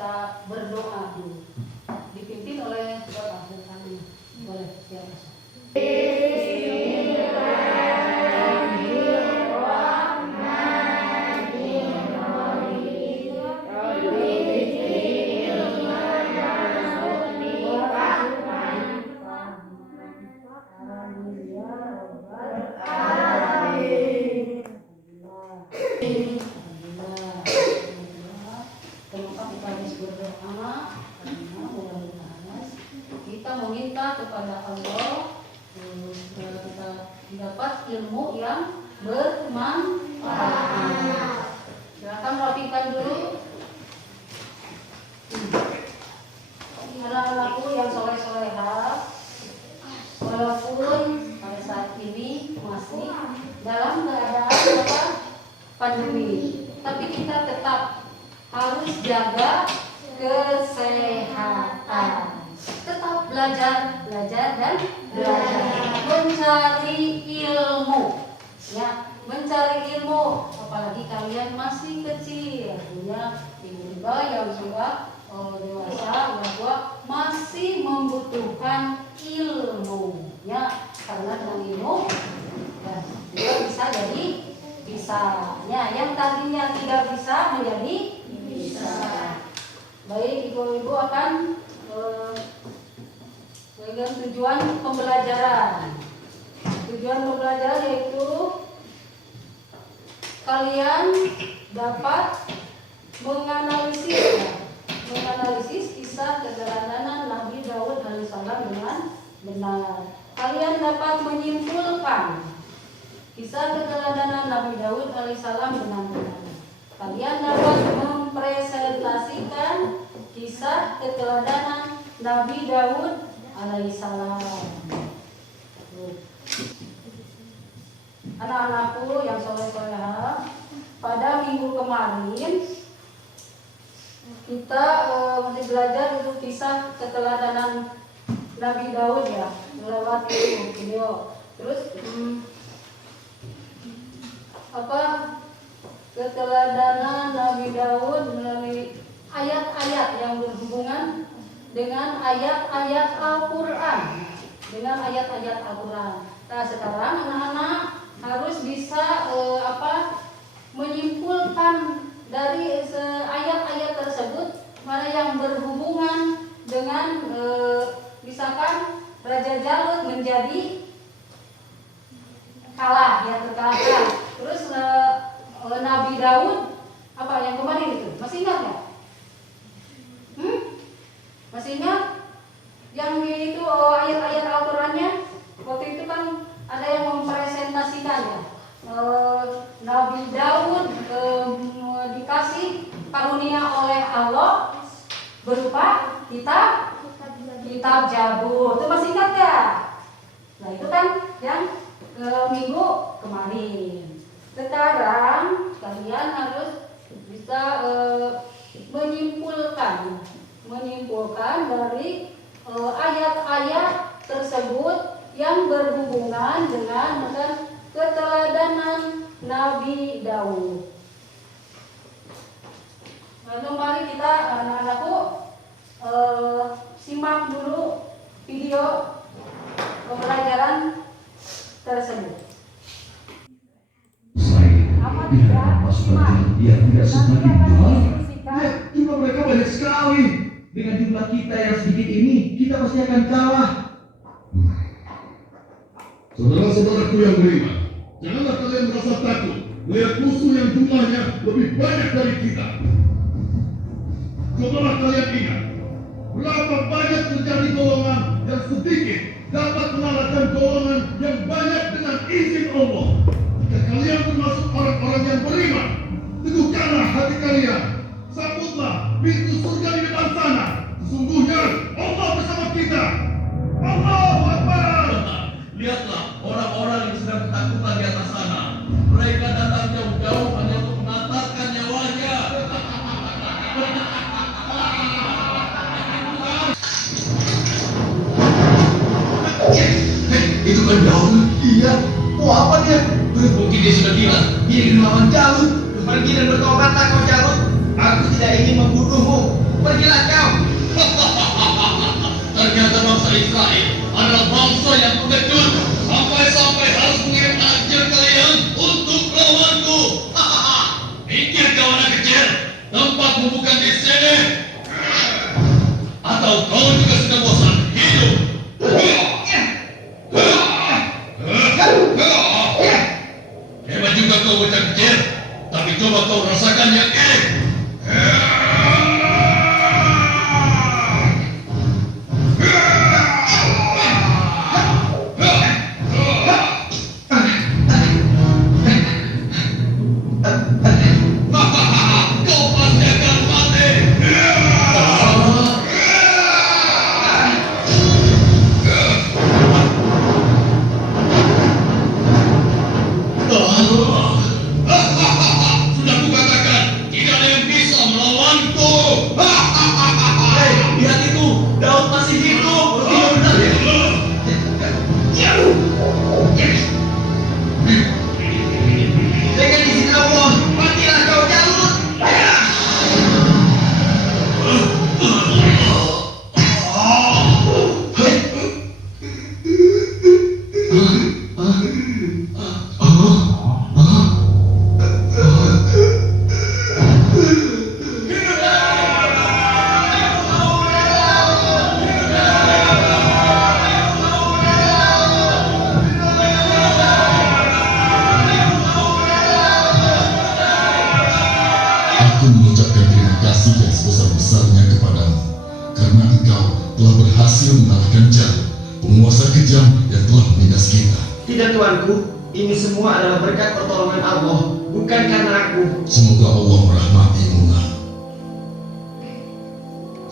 kita berdoa dulu. Dipimpin oleh Bapak kami. Boleh ya Mas. Kita meminta kepada Allah supaya kita dapat ilmu yang bermanfaat. Silakan rapikan dulu. Anak-anakku yang soleh-soleha, walaupun pada saat ini masih dalam keadaan pandemi, tapi kita tetap harus jaga kesehatan. Tetap belajar dan belajar, mencari ilmu, ya, mencari ilmu. Apalagi kalian masih kecil, punya ibu-ibu yang sudah dewasa, bahwa masih membutuhkan ilmu, ya, karena dengan ilmu ya, dia bisa jadi bisa, ya, yang tadinya tidak bisa menjadi bisa. Baik, ibu-ibu akan dengan tujuan pembelajaran. Tujuan pembelajaran yaitu kalian dapat menganalisis kisah keteladanan Nabi Daud alaihissalam dengan benar. Kalian dapat menyimpulkan kisah keteladanan Nabi Daud alaihissalam dengan benar. Kalian dapat mempresentasikan kisah keteladanan Nabi Daud alaihissalam. Anak-anakku yang soleh-soleha, pada minggu kemarin kita masih belajar itu kisah keteladanan Nabi Daud, ya, lewat video. Terus keteladanan Nabi Daud melalui ayat-ayat yang berhubungan dengan ayat-ayat Al-Quran, Nah, sekarang anak-anak harus bisa menyimpulkan dari ayat-ayat tersebut mana yang berhubungan dengan misalkan Raja Jalut menjadi kalah, ya, terkalahkan. Terus Nabi Daud apa yang kemarin itu, masih ingat nggak? Masih ingat yang itu ayat-ayat Al-Qurannya? Waktu itu kan ada yang mempresentasikannya. Nabi Daud dikasih karunia oleh Allah berupa kitab Zabur. Itu masih ingat nggak? Nah, itu kan yang minggu kemarin. Sekarang kalian harus bisa menyimpulkan dari ayat-ayat tersebut yang berhubungan dengan keteladanan Nabi Daud. Lalu mari kita, anak-anakku, simak dulu video pembelajaran tersebut. Dia tidak semakin besar. Jumlah mereka banyak sekali. Dengan jumlah kita yang sedikit ini, kita pasti akan kalah. Saudara-saudaraku yang beriman, janganlah kalian merasa takut melihat musuh yang jumlahnya lebih banyak dari kita. Cobalah kalian ingat, berapa banyak terjadi golongan yang sedikit dapat mengalahkan golongan yang banyak dengan izin Allah. Jika kalian termasuk orang-orang yang beriman, teguhkanlah hati kalian, sambutlah pintu surga di depan sana. Sesungguhnya Allah bersama kita. Allahu Akbar. Lihatlah orang-orang yang sedang ketakutan di atas sana. Mereka datang jauh-jauh hanya untuk mengantarkan nyawanya. Itu kan Daud. Iya. Mau apa dia? Mungkin dia sudah gila. Dia ingin melawan Jalut. Pergi dan bertobatlah kau Jalut. Aku tidak ingin membunuhmu. Pergi Israel adalah bangsa yang pengecut sampai-sampai harus mengirim ajar kalian untuk melawanku. Hahaha. Mikir kau anak kecil, tempatmu bukan di sini. Atau kau juga sudah bosan hidup? Hebat juga kau bocah kecil, tapi coba kau rasakan yang ini. Kau pasti akan mati. Sudah kukatakan, tidak ada yang bisa melawanku. Hei, lihat itu, Daud masih hidup. Iya benar ya. Dengan izin Allah, matilah kau Jalut. Aku mengucapkan terima kasih yang sebesar-besarnya kepadamu, karena engkau telah berhasil mengalahkan Jalut, penguasa kejam yang telah menindas kita. Tidak Tuanku, ini semua adalah berkat pertolongan Allah, bukan karena aku. Semoga Allah merahmatimu.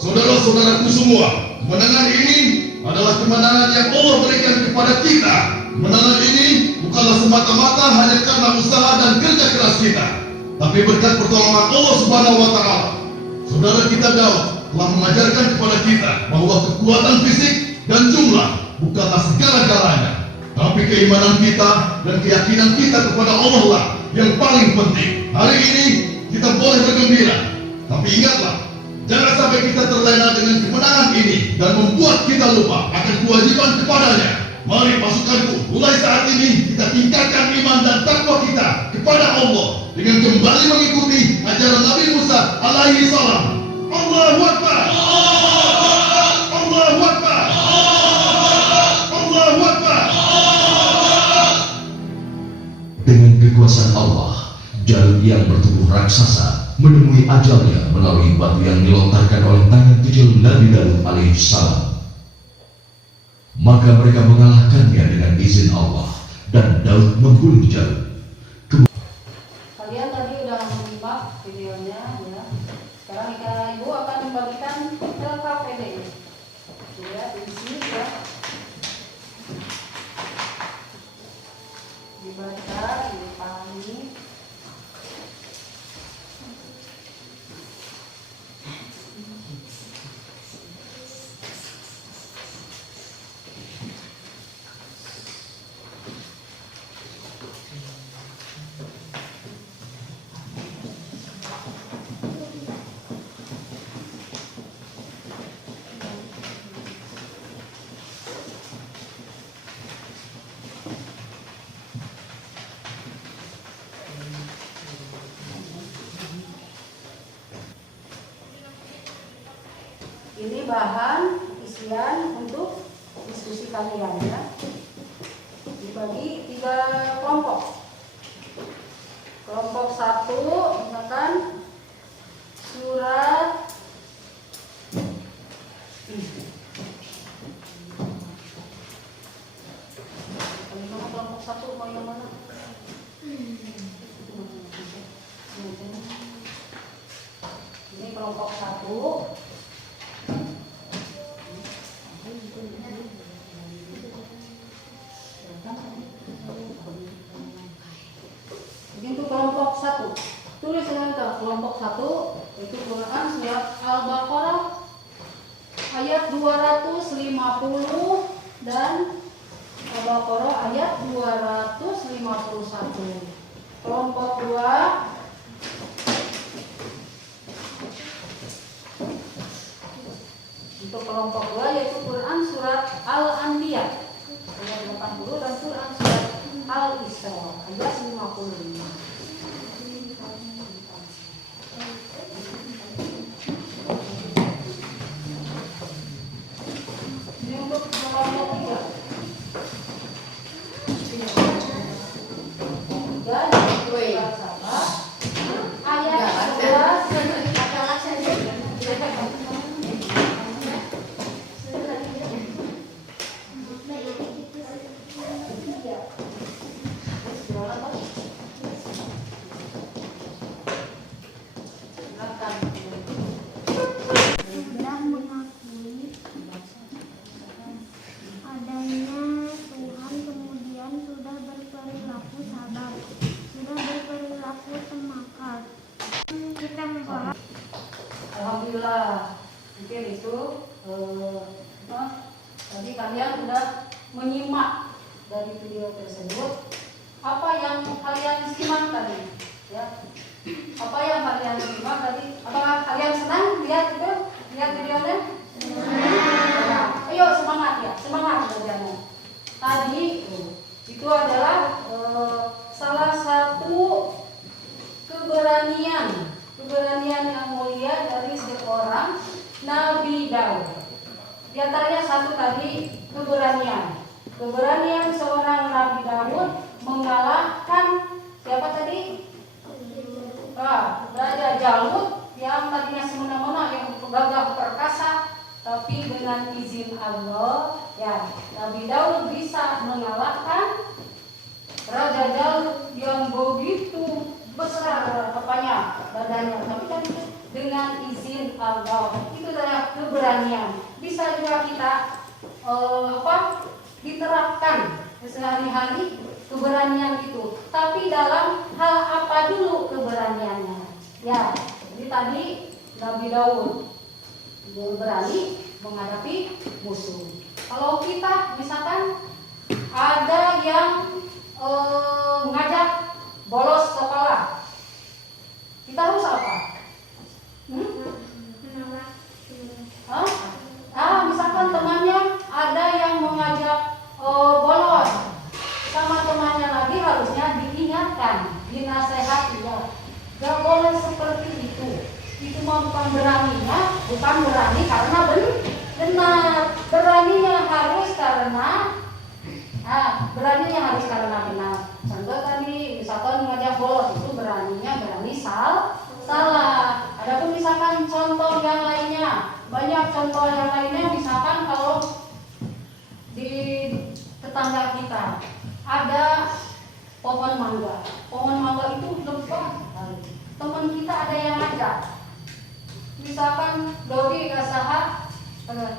Saudara-saudaraku semua, kemenangan ini adalah kemenangan yang Allah berikan kepada kita. Kemenangan ini bukanlah semata-mata hanya karena usaha dan kerja keras kita, tapi berkat pertolongan Allah Subhanahu wa Ta'ala. Saudara kita Daud telah mengajarkan kepada kita bahwa kekuatan fisik dan jumlah bukanlah segala-galanya, tapi keimanan kita dan keyakinan kita kepada Allah lah yang paling penting. Hari ini kita boleh bergembira, tapi ingatlah, jangan sampai kita terlena dengan kemenangan ini dan membuat kita lupa akan kewajiban kepadanya. Mari pasukanku, mulai saat ini kita tingkatkan iman dan takwa kita kepada Allah dengan kembali mengikuti ajaran Nabi Musa alaihi salam. Allahu Akbar. Allahu Akbar. Allahu Akbar. Dengan kekuasaan Allah, Jalut yang bertubuh raksasa menemui ajalnya melalui batu yang dilontarkan oleh tangan kecil Nabi Daud alaihissalam. Maka mereka mengalahkannya dengan izin Allah, dan Daud membunuh Jalut. Kalian tadi udah menyimak videonya ya. Sekarang ibu akan membagikan ke KPD. Ya, di sini ya. Dibaca, dipahami. Ini bahan isian untuk diskusi kalian ya. Dibagi 3 kelompok. Kelompok 1 misalkan surat kelompok 1 mau yang mana? Ini kelompok 1. Itu kelompok 1. Tulis dengan kelompok 1 itu Quran surat Al-Baqarah ayat 250 dan Al-Baqarah ayat 251. Kelompok 2 2 Untuk kelompok 2 yaitu Quran surat Al-Anbiya ayat 80 dan Quran surat Al-Isra ayat 55. Ini untuk kelompok 3. Ayat 11. Sudah mengakui adanya Tuhan, kemudian sudah berperilaku sabar, sudah berperilaku tawakal. Kita membahas. Alhamdulillah, mungkin itu tadi kalian sudah menyimak dari video tersebut. Apa yang kalian simak tadi? Ya, apa yang kalian simak tadi? Apakah kalian senang lihat itu? Lihat videonya? Ya, ayo semangat ya, semangat belajarnya. Tadi itu adalah salah satu keberanian yang mulia dari seorang Nabi Daud. Di antaranya satu tadi keberanian seorang Nabi Daud mengalahkan siapa tadi? Raja Jalut yang tadinya semena-mena, yang gagah perkasa, tapi dengan izin Allah ya Nabi Daud bisa mengalahkan Raja Jalut yang begitu besar badannya, tapi kan dengan izin Allah. Itu adalah keberanian. Bisa juga kita diterapkan sehari-hari keberanian itu. Tapi dalam hal apa dulu keberaniannya? Ya, jadi tadi Nabi Daud berani menghadapi musuh. Kalau kita misalkan ada yang mengajak bolos sekolah, kita harus apa? Misalkan temannya ada yang mengajak bolos, sama temannya lagi harusnya diingatkan, dinasehati ya. Gak boleh seperti itu. Itu mah bukan beraninya, bukan berani karena benar. Beraninya harus karena benar. Contoh tadi misalkan mengajak bolos, itu beraninya berani salah. Adapun misalkan contoh yang lainnya, banyak contoh yang lainnya. Misalkan kalau di tetangga kita ada pohon mangga itu lebat sekali. Teman kita ada yang ngajak, misalkan Dodi kasaha, Dod,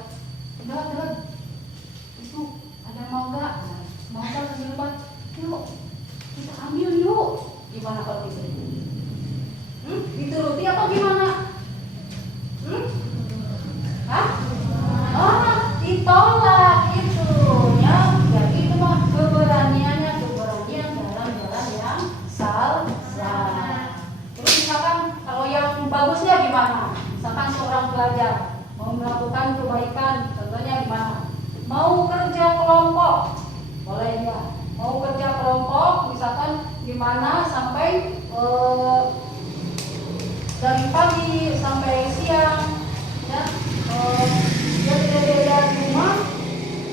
itu ada mangga lagi lebat, yuk kita ambil yuk. Gimana kalau itu? Dituruti atau gimana? Ditolak itu ya. Jadi itu mah keberanian dalam jalan yang salah. Terus misalkan kalau yang bagusnya gimana? Misalkan seorang pelajar mau melakukan kebaikan, contohnya gimana? Mau kerja kelompok, boleh ya. Mau kerja kelompok, misalkan gimana sampai dari pagi sampai siang, ya. Dia tidak di rumah.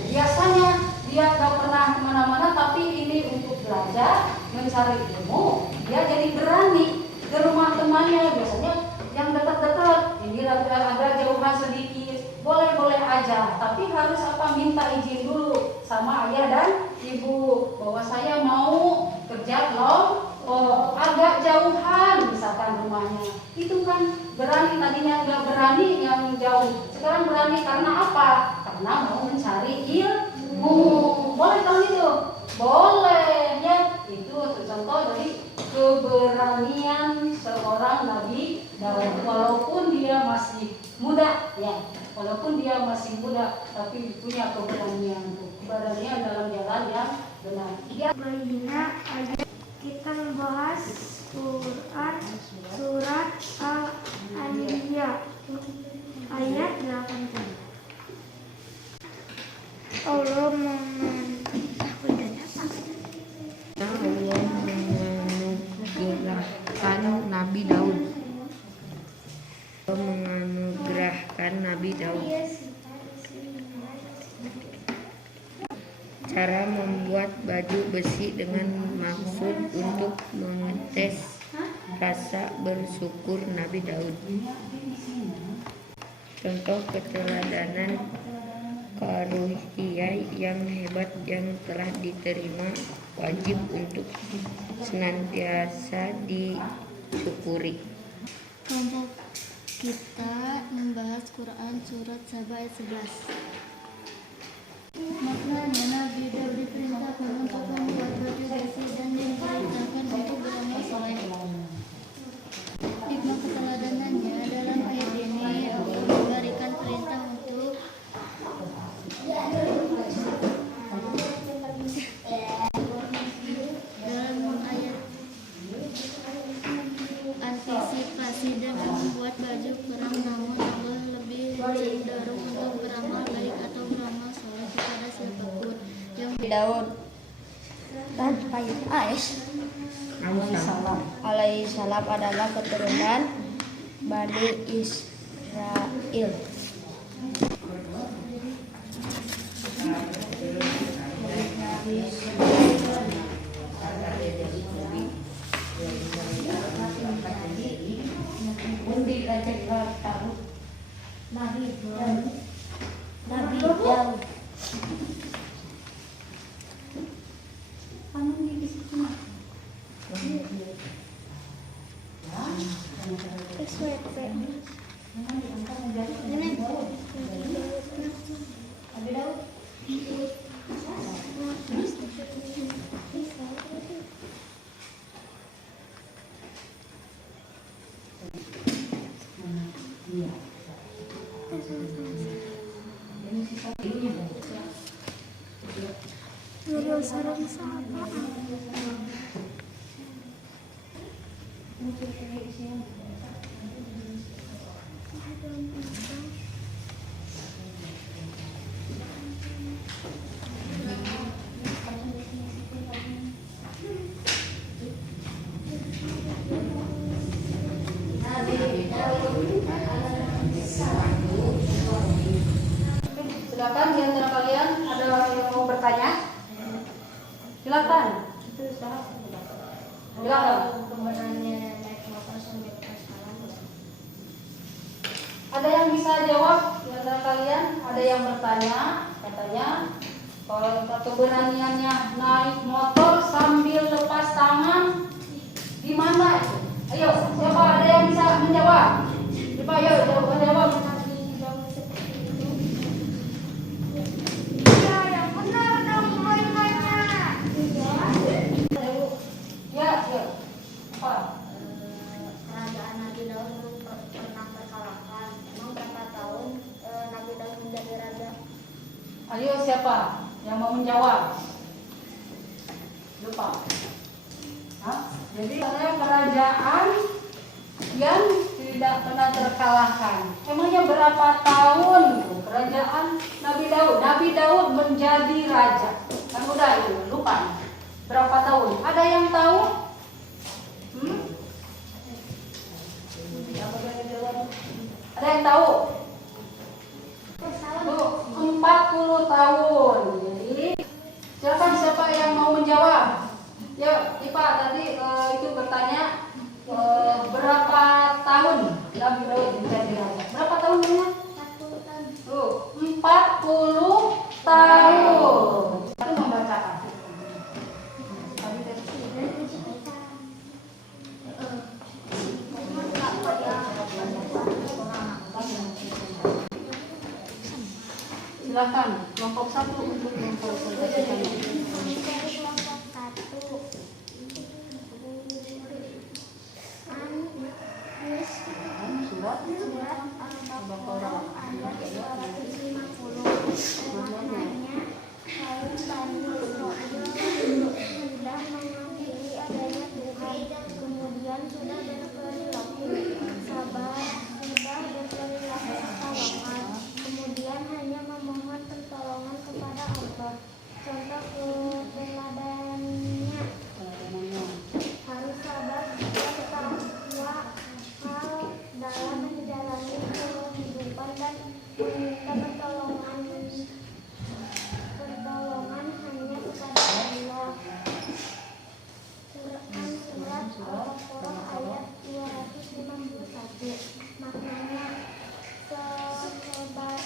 Biasanya dia nggak pernah kemana-mana, tapi ini untuk belajar, mencari ilmu. Dia jadi berani ke rumah temannya, biasanya yang dekat-dekat. Ini agak jauhan sedikit, boleh aja, tapi harus minta izin dulu sama ayah dan ibu bahwa saya mau kerja kelompok agak jauhan misalkan rumahnya. Itu kan berani, tadinya nggak berani yang jauh, sekarang berani karena apa? Karena mau mencari ilmu. Boleh kan itu? Boleh ya. Itu contoh dari keberanian seorang Nabi Daud, walaupun dia masih muda ya, tapi punya keberanian dalam jalan yang benar. Kita membahas Quran surat Al-Anbiya ayat 80. Allah menganugerahkan Nabi Daud. Cara membuat baju besi dengan maksud untuk mengetes rasa bersyukur Nabi Daud. Contoh keteladanan karunia yang hebat yang telah diterima wajib untuk senantiasa disyukuri. Kelompok kita membahas Quran surat Saba ayat 11. Maknanya Nabi Daud diperintahkan untuk membuat baju besi dan diperintahkan untuk beramal soleh. Hikmah keteladanannya dalam ayat ini Allah memberikan perintah untuk dalam ayat antisipasi dengan membuat baju perang, namun Allah lebih cenderung untuk beramal baik atau beramal soleh kepada siapapun yang Daud alaihissalam adalah keturunan Bani Israel. Nabi Daud. Nurul sareng saha? Silakan di antara kalian ada yang mau bertanya? Silakan. Silakan. Ada yang bisa jawab di antara kalian? Ada yang bertanya, katanya kalau keberaniannya naik motor sambil lepas tangan gimana itu? Ayo, siapa ada yang bisa menjawab? Coba ayo jawab. Kerajaan Nabi Daud belum pernah terkalahkan. Emang berapa tahun Nabi Daud menjadi raja? Ayo siapa yang mau menjawab? Lupa. Hah? Jadi ada kerajaan yang tidak pernah terkalahkan. Emangnya berapa tahun kerajaan Nabi Daud? Nabi Daud menjadi raja. Kan udah itu, lupa. Berapa tahun? Ada yang tahu? Ada yang tahu? 40 tahun. Jadi silakan siapa yang mau menjawab? Ya, Ipa tadi itu bertanya berapa tahun Nabi Daud menjadi raja? Berapa tahun namanya? 40 tahun. Tuh, 40 tahun. Itu membacakan. Silakan kelompok 1 untuk mempresentasikannya. Kelompok 1 Surat Al-Baqarah ayat 250. Maknanya kaum Bani Israil sudah mengakui adanya Tuhan, kemudian sudah berperilaku sabar, sudah berperilaku tawakal, kemudian hanya memohon pertolongan kepada Allah. meminta pertolongan hanya kepada Allah. Quran Surat Al-Baqarah ayat 251. Maknanya, sehebat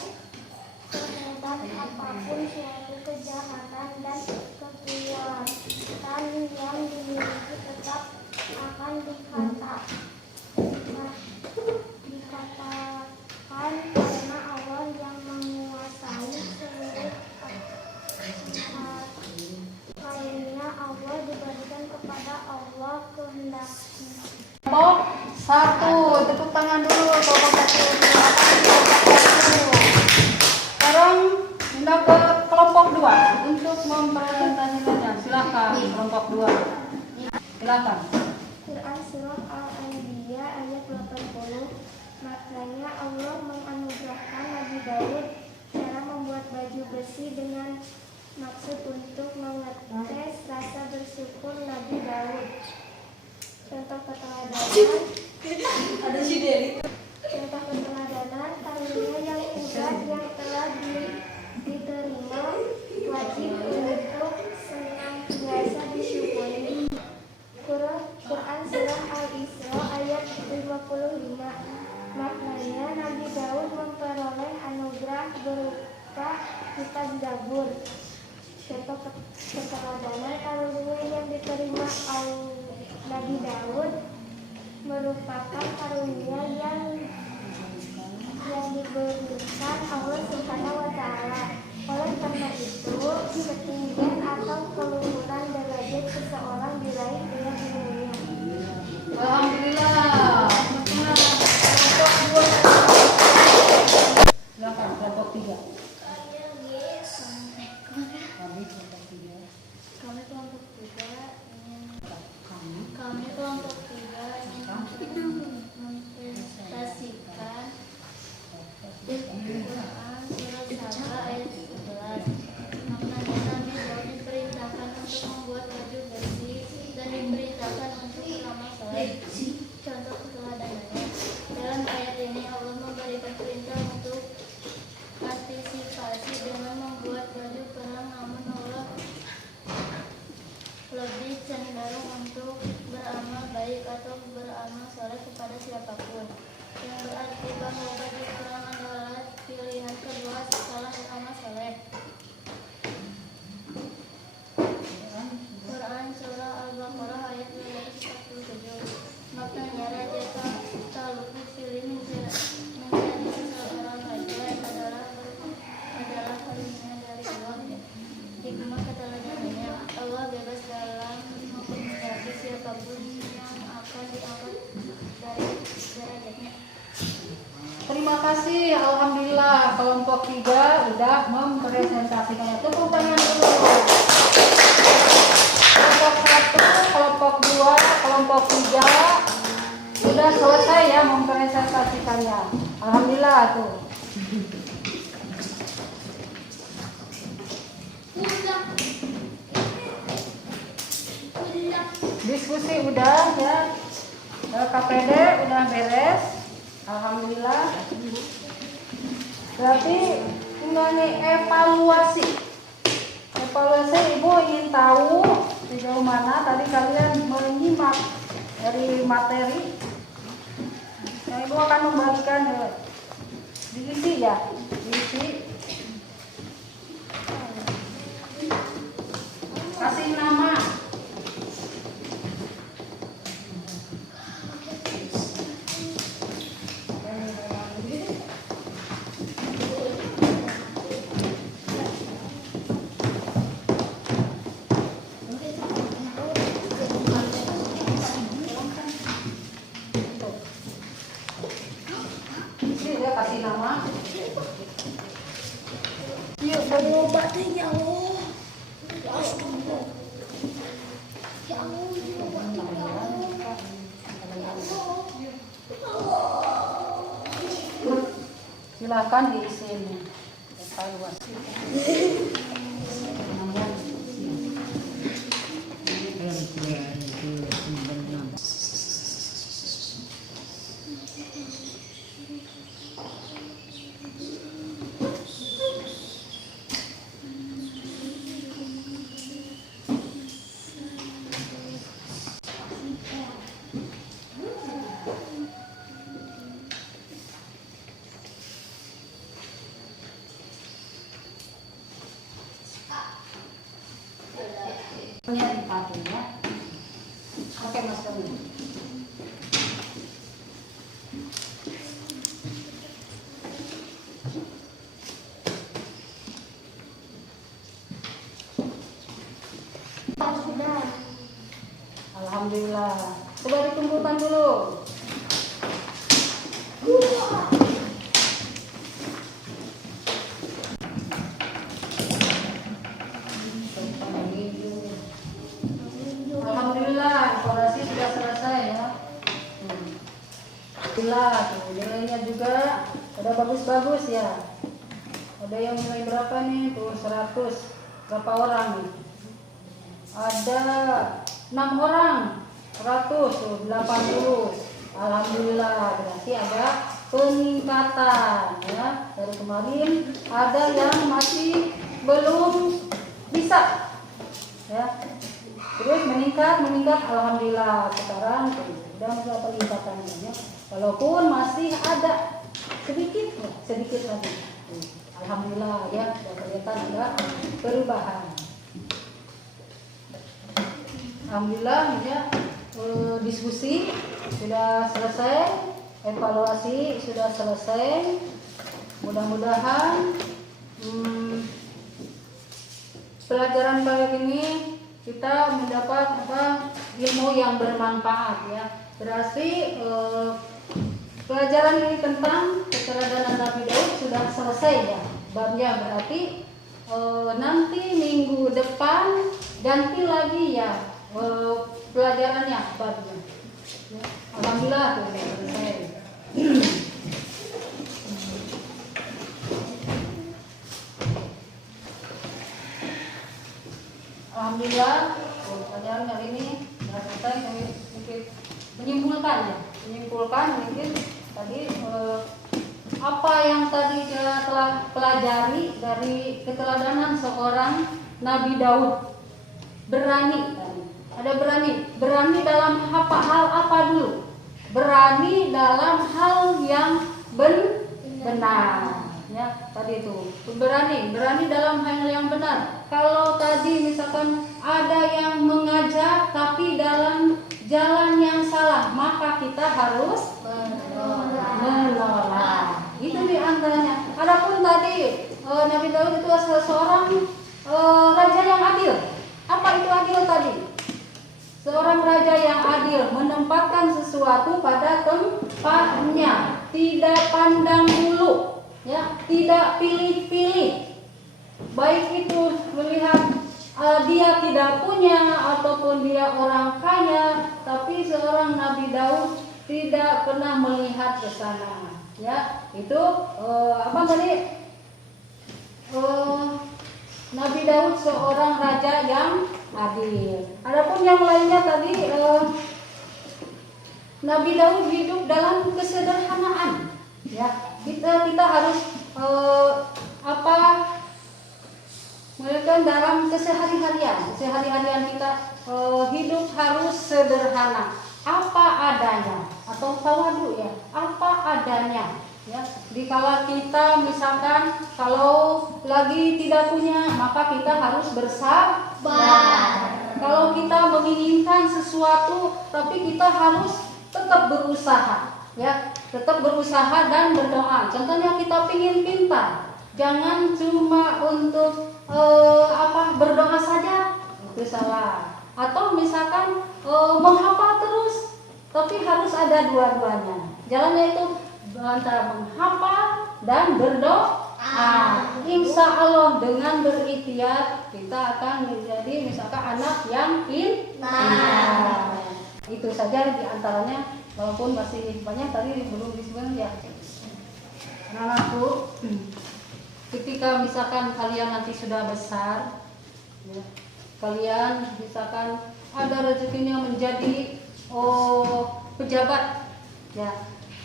apapun suatu kejahatan dan kekuatan yang dimiliki tetap akan dikatakan karena Allah yang menguasai seluruh karunia Allah diberikan kepada Allah kehendaknya. Kelompok 1, tepuk tangan dulu. Kelompok 1. Sekarang pindah ke kelompok 2 untuk mempresentasikannya. Silakan kelompok 2. Silakan. Quran Surah Al-Anbiya ayat 80. Maknanya, Allah menganugerahkan Nabi Daud cara membuat baju besi dengan maksud untuk mengetes rasa bersyukur Nabi Daud. Contoh keteladanan karunia yang indah yang telah diterima wajib untuk senantiasa disyukuri. Quran Surah Al-Isra ayat 55. Maknanya, Nabi Daud memperoleh anugerah berupa kitab Zabur. Contoh keteladanan karunia yang diterima Nabi Daud merupakan karunia yang diberikan Allah Subhanahu wa Ta'ala. Oleh karena itu, ketinggian atau keluhuran derajat seseorang diraih dengan ilmunya. Alhamdulillah. Silakan kelompok 3. Kami kelompok 3 ingin mempresentasikan Quran Surat Saba ayat 11. Maknanya, Nabi Daud diperintahkan untuk membuat baju besi dan diperintahkan untuk beramal saleh. Contoh keteladanannya, dalam ayat ini Allah memberikan perintah untuk antisipasi dengan membuat baju perang, namun Allah lebih cenderung untuk beramal baik atau beramal saleh kepada siapapun, yang berarti bahwa baju perang adalah pilihan kedua setelah beramal saleh. Quran Surah Al-Baqarah ayat 247. Maknanya, Raja Talut dipilih menjadi seseorang raja adalah karunia dari Allah. Hikmah keteladanannya, Allah bebas dalam menghendaki siapapun yang akan diangkat dari derajatnya. Terima kasih. Alhamdulillah kelompok 3 sudah mempresentasikannya. Tepuk tangan dulu. Kelompok 1, kelompok 2, kelompok 3 sudah selesai ya mempresentasikannya. Alhamdulillah tuh. Diskusi udah ya. KPD udah beres. Alhamdulillah. Berarti tinggal nih evaluasi. Evaluasi, Ibu ingin tahu sejauh mana tadi kalian menyimak dari materi. Nah, Ibu akan membagikan diisi ya, diisi. Kasih nama. Dia kasih nama. Yuk, bagi obatnya ya Allah. Ya Allah. Ya Allah, ini obatnya ya Allah. Ya Allah. Silakan diisi evaluasi. lagi ya. Pakai masker ini. Sudah. Alhamdulillah. Coba dikumpulkan dulu. Alhamdulillah, orasi sudah selesai ya. Alhamdulillah, tuh, nilainya juga udah bagus-bagus ya. Ada yang nilai berapa nih? Tuh 100. Berapa orang nih? Ada 6 orang. 100, tuh 80. Alhamdulillah, berarti ada peningkatan ya. Dari kemarin ada yang masih belum bisa ya. Terus meningkat, alhamdulillah sekarang sudah ada peningkatannya ya. Walaupun masih ada sedikit lagi. Alhamdulillah ya, sudah kelihatan ada perubahan. Alhamdulillah ya, diskusi sudah selesai, evaluasi sudah selesai. Mudah-mudahan pelajaran kali ini kita mendapat ilmu yang bermanfaat ya. Berarti pelajaran ini tentang keteladanan Nabi Daud sudah selesai ya babnya. Berarti nanti minggu depan ganti lagi ya pelajarannya babnya ya. Alhamdulillah sudah selesai. Alhamdulillah pelajaran kali ini sudah selesai. Kami sedikit menyimpulkan mungkin tadi apa yang tadi kita telah pelajari dari keteladanan seorang Nabi Daud. Berani, ada berani dalam hal apa dulu? Berani dalam hal yang benar. Ya, tadi itu berani dalam hal yang benar. Kalau tadi misalkan ada yang mengajak tapi dalam jalan yang salah, maka kita harus menolak. Itu diantaranya. Adapun tadi Nabi Daud itu seorang raja yang adil. Apa itu adil tadi? Seorang raja yang adil menempatkan sesuatu pada tempatnya, tidak pandang bulu, ya, tidak pilih-pilih. Baik itu melihat dia tidak punya ataupun dia orang kaya, tapi seorang Nabi Daud tidak pernah melihat ke sana. Ya, itu apa tadi? Nabi Daud seorang raja yang adil. Adapun yang lainnya tadi Nabi Daud hidup dalam kesederhanaan. Ya, kita harus melakukan dalam kesehari-harian kita hidup harus sederhana, apa adanya atau tawadu ya, apa adanya. Ya, dikala kita misalkan kalau lagi tidak punya, maka kita harus bersabar. Kalau kita menginginkan sesuatu, tapi kita harus tetap berusaha, ya, tetap berusaha dan berdoa. Contohnya kita ingin pintar, jangan cuma untuk berdoa saja, itu salah. Atau misalkan menghafal terus, tapi harus ada dua-duanya. Jalannya itu antara menghafal dan berdoa. Insya Allah dengan berikhtiar kita akan menjadi misalkan anak yang pintar. Itu saja diantaranya, walaupun masih banyak tadi belum disebut ya. Anak-anakku, ketika misalkan kalian nanti sudah besar, ya, kalian misalkan ada rezekinya menjadi pejabat, ya,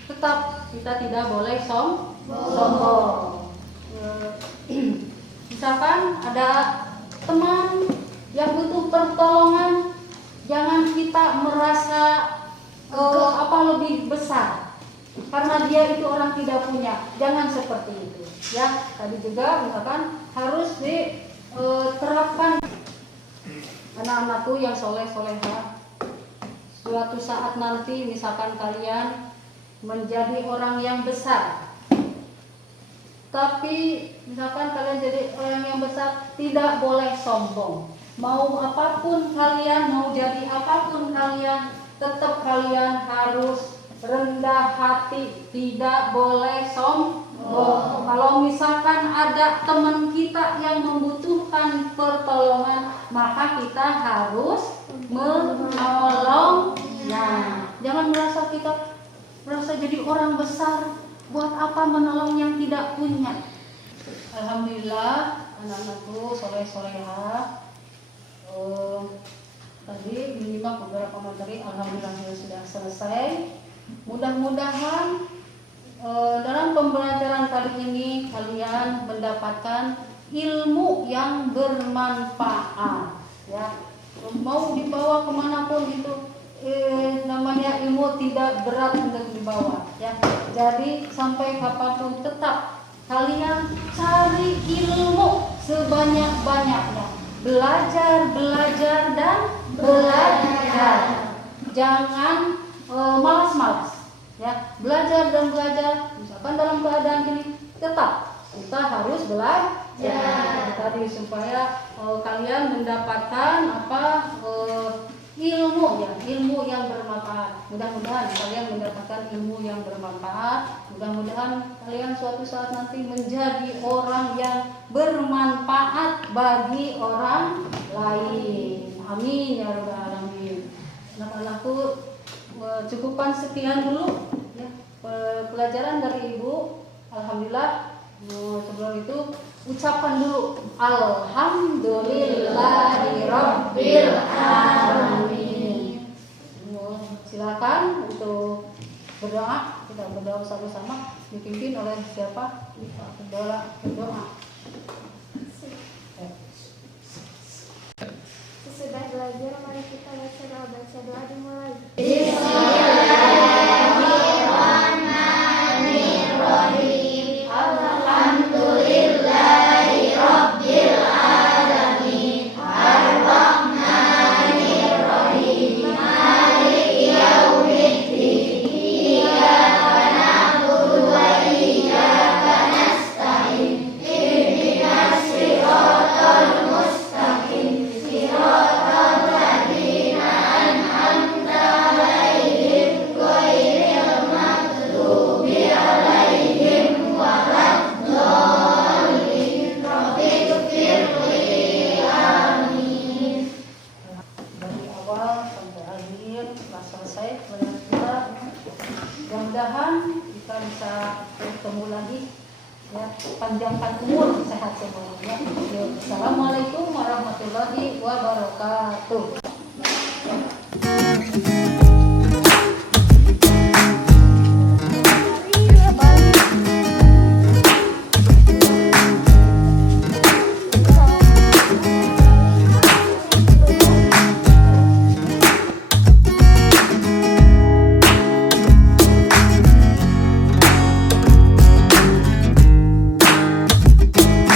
tetap kita tidak boleh sombong. Misalkan ada teman yang butuh pertolongan, jangan kita merasa lebih besar karena dia itu orang tidak punya. Jangan seperti itu. Ya, tadi juga misalkan harus diterapkan anak-anakku yang soleh-soleha, suatu saat nanti misalkan kalian menjadi orang yang besar, tapi misalkan kalian jadi orang yang besar, tidak boleh sombong. Mau apapun kalian, mau jadi apapun kalian, tetap kalian harus rendah hati, tidak boleh sombong. Kalau misalkan ada teman kita yang membutuhkan pertolongan, maka kita harus menolongnya. Jangan merasa jadi orang besar, buat apa menolong yang tidak punya. Alhamdulillah anak-anakku soleh-soleha. Tadi menyimak beberapa materi, alhamdulillah sudah selesai. Mudah-mudahan dalam pembelajaran kali ini kalian mendapatkan ilmu yang bermanfaat, ya. Mau dibawa kemanapun itu namanya ilmu tidak berat untuk dibawa, ya. Jadi sampai kapanpun tetap kalian cari ilmu sebanyak-banyaknya, belajar dan belajar. Jangan malas-malas, ya. Belajar dan belajar. Misalkan dalam keadaan ini tetap kita harus belajar. Tadi supaya kalian mendapatkan ilmu, ya, ilmu yang bermanfaat. Mudah-mudahan kalian mendapatkan ilmu yang bermanfaat. Mudah-mudahan kalian suatu saat nanti menjadi orang yang bermanfaat bagi orang lain. Amin ya rabbal alamin. Anak-anakku, cukupkan sekian dulu, ya, pelajaran dari Ibu. Alhamdulillah. Sebelum itu ucapan dulu alhamdulillahirabbil alamin. Silakan untuk berdoa. Kita berdoa bersama-sama, dipimpin oleh siapa? Berdoa. Sesudah belajar, mari kita baca doa dimulai. Bismillahirrahmanirrahim. Alhamdulillahirabbil alamin. Arrahmanirrahim. Maliki yaumiddin. Iyyaka na'budu wa iyyaka nasta'in. Ihdinas siratal mustaqim. Siratal ladzina an'amta 'alaihim ghairil maghdubi 'alaihim waladdallin. Rabbighfirli. Amin. Dari awal sampai akhir telah selesai pelajaran kita. Mudah-mudahan kita bisa bertemu lagi, ya. Panjangkan umur, sehat semuanya. Assalamualaikum warahmatullahi wabarakatuh.